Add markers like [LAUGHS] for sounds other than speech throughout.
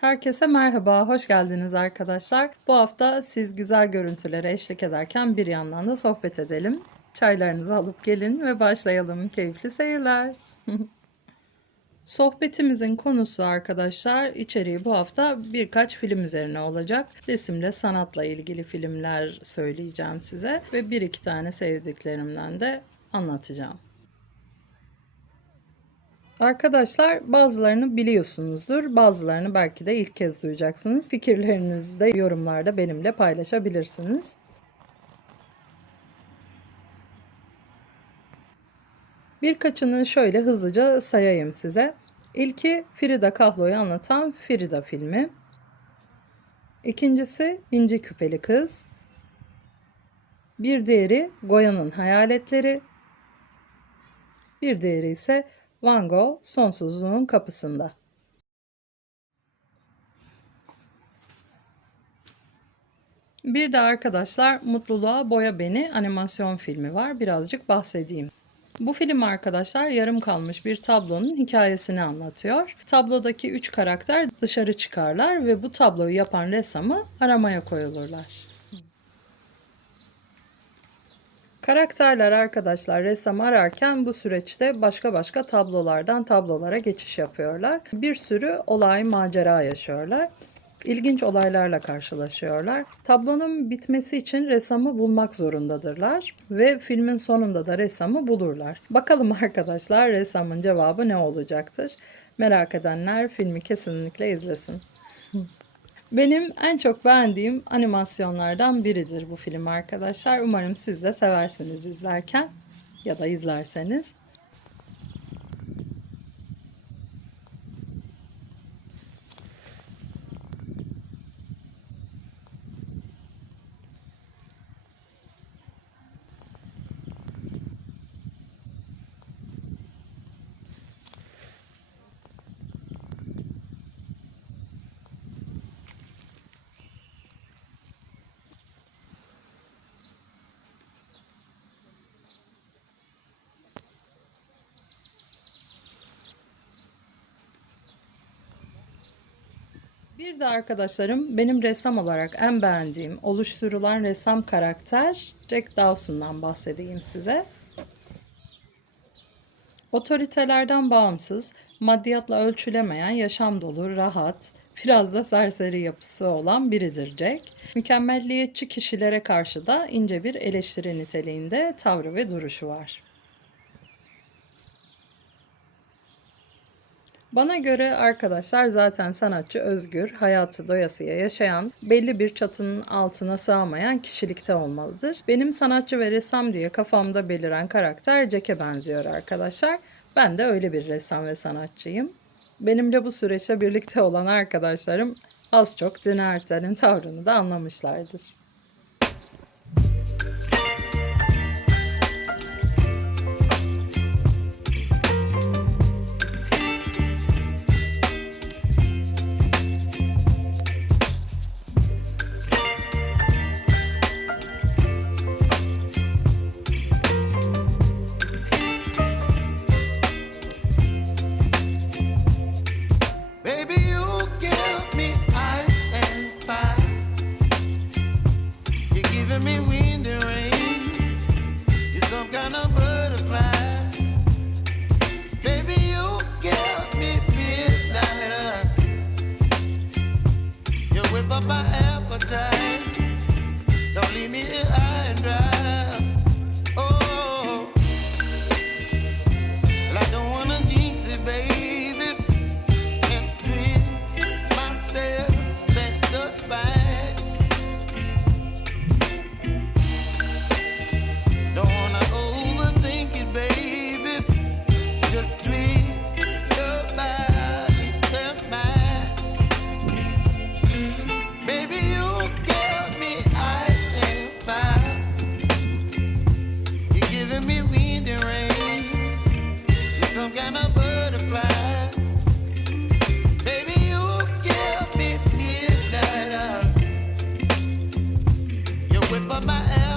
Herkese merhaba, hoş geldiniz arkadaşlar. Bu hafta siz güzel görüntülere eşlik ederken bir yandan da sohbet edelim. Çaylarınızı alıp gelin ve başlayalım. Keyifli seyirler. [LAUGHS] Sohbetimizin konusu arkadaşlar, içeriği bu hafta birkaç film üzerine olacak. Resimle sanatla ilgili filmler söyleyeceğim size ve bir iki tane sevdiklerimden de anlatacağım. Arkadaşlar bazılarını biliyorsunuzdur, bazılarını belki de ilk kez duyacaksınız. Fikirlerinizi de yorumlarda benimle paylaşabilirsiniz. Birkaçını şöyle hızlıca sayayım size. İlki Frida Kahlo'yu anlatan Frida filmi. İkincisi İnci Küpeli Kız. Bir diğeri Goya'nın Hayaletleri. Bir diğeri ise Van Gogh Sonsuzluğun Kapısında. Bir de arkadaşlar Mutluluğa Boya Beni animasyon filmi var. Birazcık bahsedeyim. Bu film arkadaşlar yarım kalmış bir tablonun hikayesini anlatıyor. Tablodaki üç karakter dışarı çıkarlar ve bu tabloyu yapan ressamı aramaya koyulurlar. Karakterler arkadaşlar ressam ararken bu süreçte başka başka tablolardan tablolara geçiş yapıyorlar. Bir sürü olay, macera yaşıyorlar. İlginç olaylarla karşılaşıyorlar. Tablonun bitmesi için ressamı bulmak zorundadırlar ve filmin sonunda da ressamı bulurlar. Bakalım arkadaşlar ressamın cevabı ne olacaktır? Merak edenler filmi kesinlikle izlesin. Benim en çok beğendiğim animasyonlardan biridir bu film arkadaşlar. Umarım siz de seversiniz izlerken ya da izlerseniz. Bir de arkadaşlarım benim ressam olarak en beğendiğim oluşturulan ressam karakter Jack Dawson'dan bahsedeyim size. Otoritelerden bağımsız, maddiyatla ölçülemeyen, yaşam dolu, rahat, biraz da serseri yapısı olan biridir Jack. Mükemmelliyetçi kişilere karşı da ince bir eleştiri niteliğinde tavrı ve duruşu var. Bana göre arkadaşlar zaten sanatçı özgür, hayatı doyasıya yaşayan, belli bir çatının altına sığamayan kişilikte olmalıdır. Benim sanatçı ve ressam diye kafamda beliren karakter Jack'e benziyor arkadaşlar. Ben de öyle bir ressam ve sanatçıyım. Benimle bu süreçte birlikte olan arkadaşlarım az çok Dina tavrını da anlamışlardır. My appetite. Don't leave me here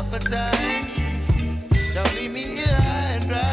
appetite. Don't leave me here and dry.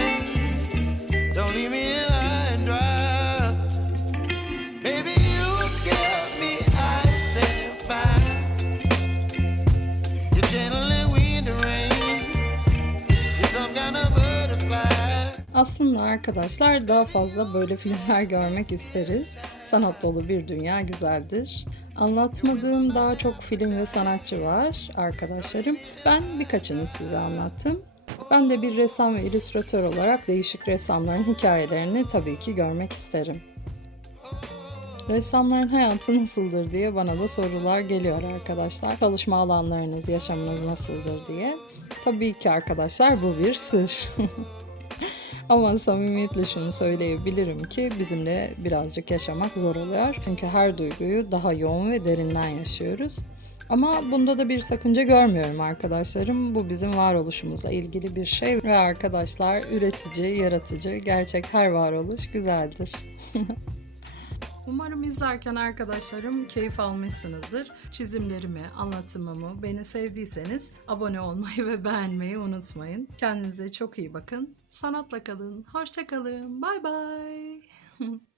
Aslında arkadaşlar daha fazla böyle [LAUGHS] filmler görmek isteriz. Sanat dolu bir dünya güzeldir. Anlatmadığım daha çok film ve sanatçı var arkadaşlarım. Ben birkaçını size anlattım. Ben de bir ressam ve illüstratör olarak değişik ressamların hikayelerini tabii ki görmek isterim. Ressamların hayatı nasıldır diye bana da sorular geliyor arkadaşlar. Çalışma alanlarınız, yaşamınız nasıldır diye. Tabii ki arkadaşlar bu bir sır. [LAUGHS] Ama samimiyetle şunu söyleyebilirim ki bizimle birazcık yaşamak zor oluyor. Çünkü her duyguyu daha yoğun ve derinden yaşıyoruz. Ama bunda da bir sakınca görmüyorum arkadaşlarım. Bu bizim varoluşumuzla ilgili bir şey ve arkadaşlar üretici, yaratıcı, gerçek her varoluş güzeldir. [LAUGHS] Umarım izlerken arkadaşlarım keyif almışsınızdır. Çizimlerimi, anlatımımı, beni sevdiyseniz abone olmayı [LAUGHS] ve beğenmeyi unutmayın. Kendinize çok iyi bakın. Sanatla kalın. Hoşça kalın. Bay bay. [LAUGHS]